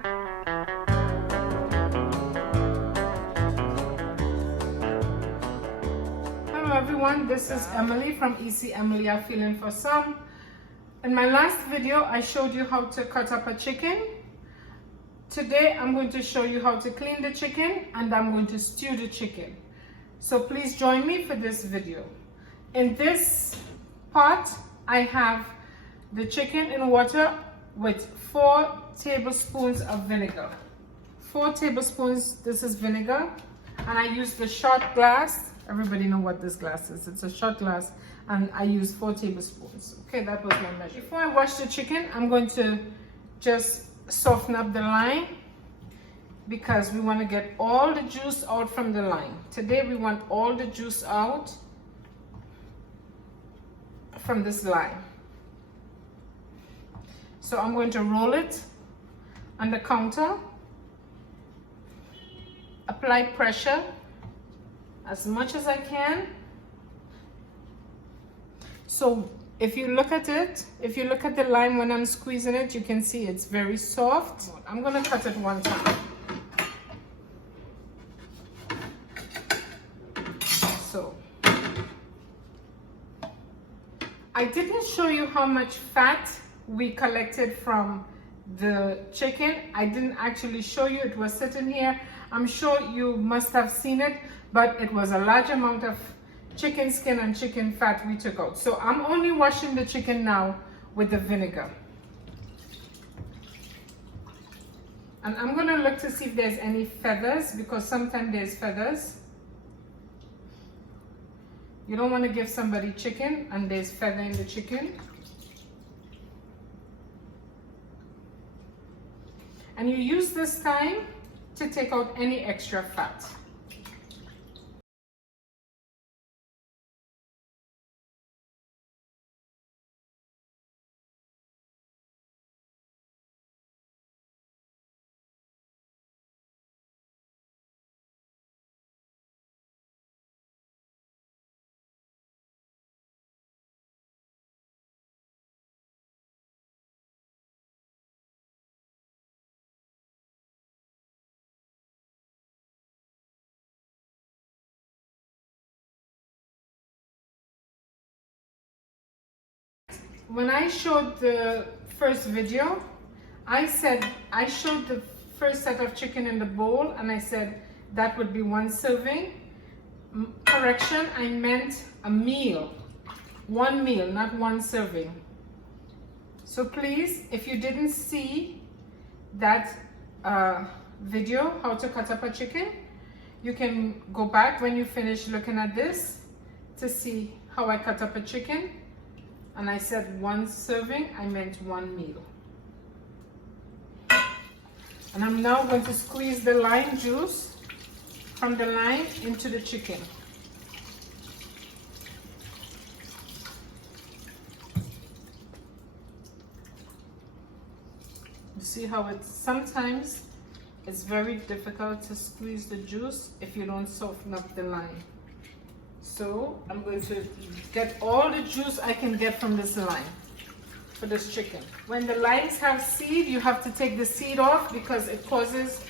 Hello everyone, this is Emily from EC Emily are Feeling for Some. In my last video, I showed you how to cut up a chicken. Today, I'm going to show you how to clean the chicken and I'm going to stew the chicken. So please join me for this video. In this pot, I have the chicken in water with 4 tablespoons of vinegar. 4 tablespoons, this is vinegar. And I use the shot glass. Everybody know what this glass is. It's a shot glass and I use 4 tablespoons. Okay, that was my measure. Before I wash the chicken, I'm going to just soften up the lime because we want to get all the juice out from the lime. Today we want all the juice out from this lime. So I'm going to roll it on the counter, apply pressure as much as I can. So if you look at it, if you look at the lime when I'm squeezing it, you can see it's very soft. I'm gonna cut it one time. So, I didn't show you how much fat we collected from the chicken. I didn't actually show you, it was sitting here. I'm sure you must have seen it, but it was a large amount of chicken skin and chicken fat we took out. So I'm only washing the chicken now with the vinegar. And I'm gonna look to see if there's any feathers, because sometimes there's feathers. You don't wanna give somebody chicken and there's feather in the chicken. And you use this time to take out any extra fat. When I showed the first video, I showed the first set of chicken in the bowl and I said that would be 1 serving. Correction, I meant a meal. 1 meal, not 1 serving. So please, if you didn't see that video, how to cut up a chicken, you can go back when you finish looking at this to see how I cut up a chicken. And I said 1 serving, I meant 1 meal. And I'm now going to squeeze the lime juice from the lime into the chicken. You see how sometimes it's very difficult to squeeze the juice if you don't soften up the lime. So I'm going to get all the juice I can get from this lime for this chicken. When the limes have seed, you have to take the seed off because it causes,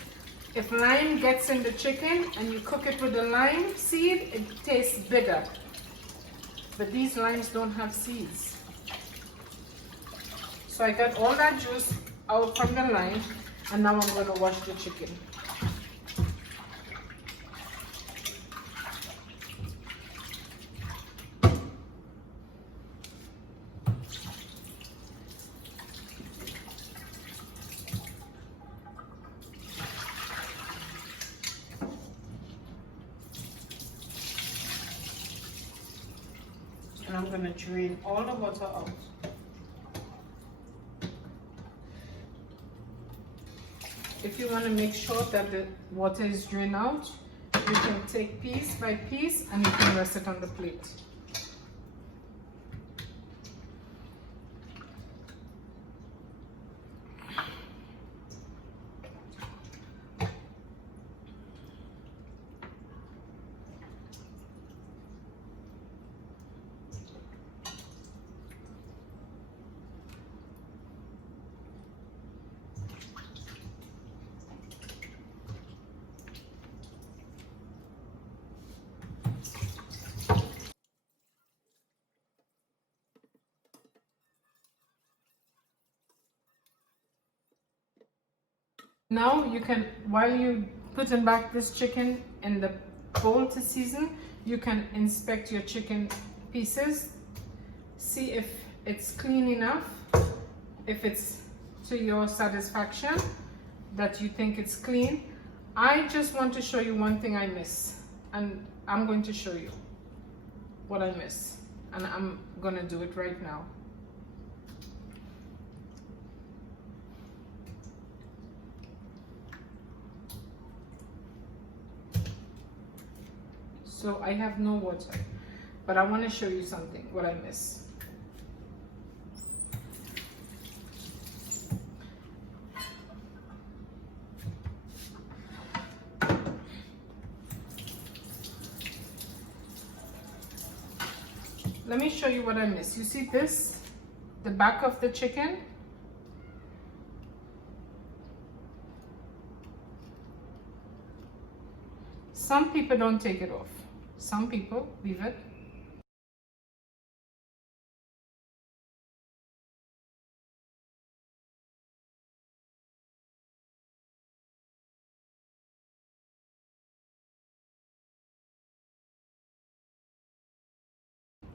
if lime gets in the chicken and you cook it with the lime seed, it tastes bitter. But these limes don't have seeds. So I got all that juice out from the lime and now I'm going to wash the chicken. And I'm going to drain all the water out. If you want to make sure that the water is drained out, you can take piece by piece and you can rest it on the plate. Now you can, while you putting back this chicken in the bowl to season, you can inspect your chicken pieces, see if it's clean enough, if it's to your satisfaction, that you think it's clean. I just want to show you one thing I miss, and I'm going to show you what I miss, and I'm gonna do it right now. So I have no water, but I want to show you something, what I miss. Let me show you what I miss. You see this, the back of the chicken? Some people don't take it off. Some people leave it.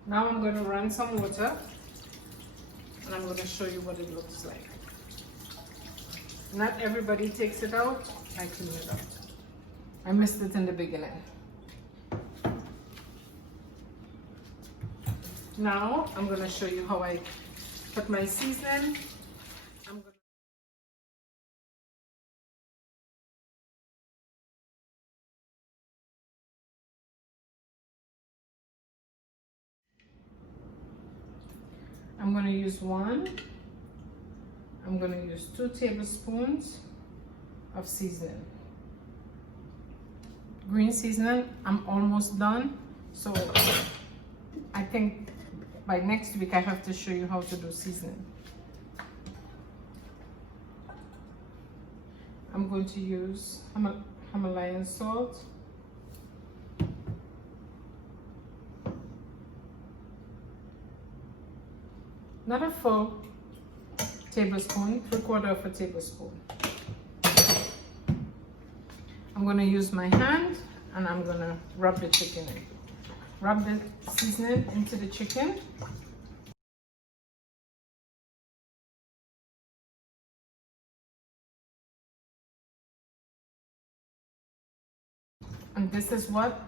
Now I'm going to run some water, and I'm going to show you what it looks like. Not everybody takes it out. I clean it out. I missed it in the beginning. Now I'm going to show you how I put my seasoning. I'm going to use one. I'm going to use 2 tablespoons of seasoning. Green seasoning. I'm almost done. So I think by next week I have to show you how to do seasoning. I'm going to use Himalayan salt. Not a full tablespoon, 3/4 of a tablespoon. I'm going to use my hand, and I'm going to rub the chicken in. Rub the seasoning into the chicken. And this is what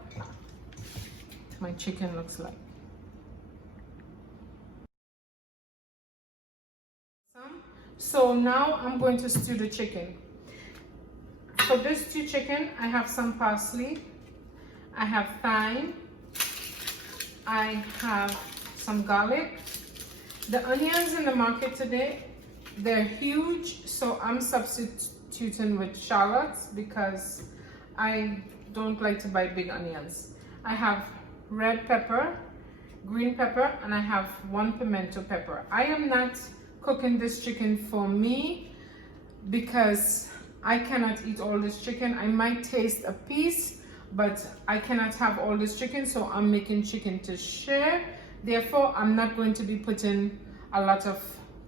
my chicken looks like. So now I'm going to stew the chicken. For this stewed chicken, I have some parsley, I have thyme, I have some garlic. The onions in the market today, they're huge, so I'm substituting with shallots because I don't like to buy big onions. I have red pepper, green pepper, and I have 1 pimento pepper. I am not cooking this chicken for me because I cannot eat all this chicken. I might taste a piece, but I cannot have all this chicken, so I'm making chicken to share. Therefore, I'm not going to be putting a lot of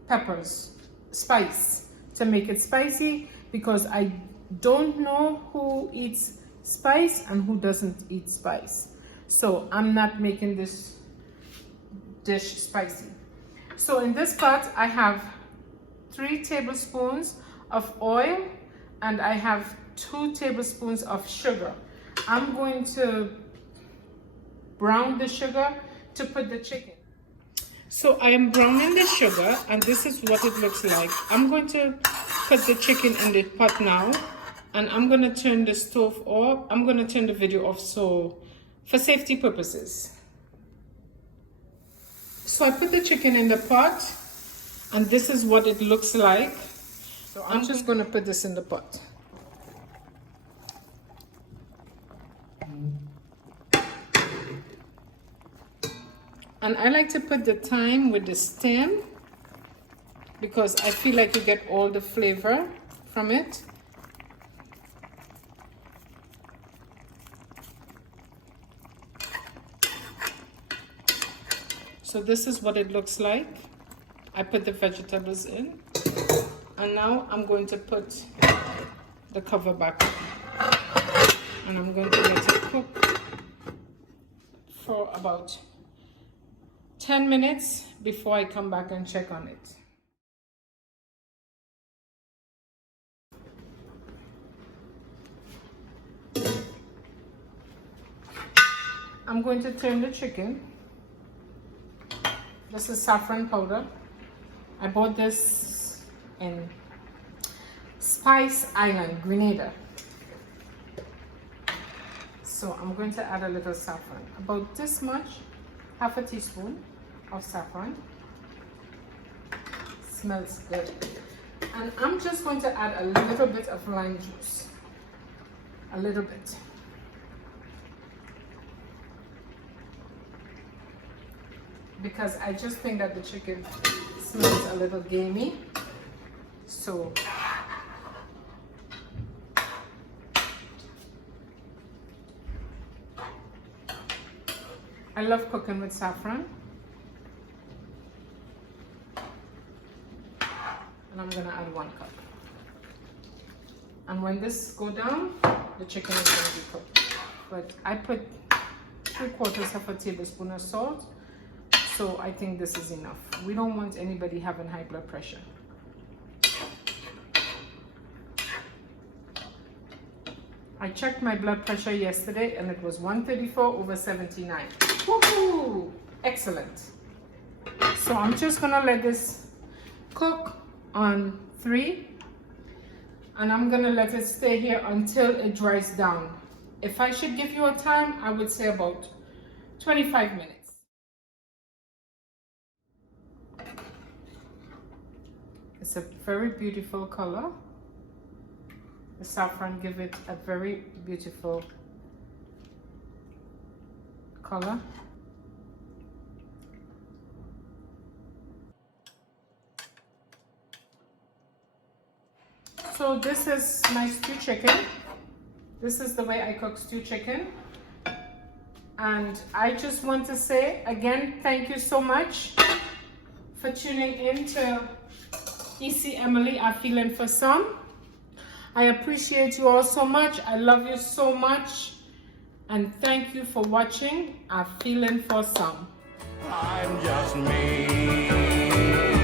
peppers, spice, to make it spicy, because I don't know who eats spice and who doesn't eat spice. So I'm not making this dish spicy. So in this pot, I have 3 tablespoons of oil, and I have 2 tablespoons of sugar. I'm going to brown the sugar to put the chicken. So I am browning the sugar, and this is what it looks like. I'm going to put the chicken in the pot now, and I'm going to turn the stove off. I'm going to turn the video off, so for safety purposes. So I put the chicken in the pot, and this is what it looks like. So I'm just going to put this in the pot. And I like to put the thyme with the stem because I feel like you get all the flavor from it. So this is what it looks like. I put the vegetables in, and now I'm going to put the cover back on. And I'm going to let it cook for about 10 minutes before I come back and check on it. I'm going to turn the chicken. This is saffron powder. I bought this in Spice Island, Grenada. So I'm going to add a little saffron, about this much, half a teaspoon of saffron. Smells good. And I'm just going to add a little bit of lime juice, a little bit. Because I just think that the chicken smells a little gamey. So I love cooking with saffron. And I'm gonna add 1 cup. And when this go down, the chicken is gonna be cooked. But I put 3/4 of a tablespoon of salt. So I think this is enough. We don't want anybody having high blood pressure. I checked my blood pressure yesterday and it was 134/79. Woohoo! Excellent. So I'm just gonna let this cook on 3 and I'm gonna let it stay here until it dries down. If I should give you a time, I would say about 25 minutes. It's a very beautiful color. The saffron gives it a very beautiful color. So this is my stew chicken. This is the way I cook stew chicken. And I just want to say again, thank you so much for tuning in to EC Emily, I'm feeling for some. I appreciate you all so much. I love you so much. And thank you for watching I'm feeling for some. I'm just me.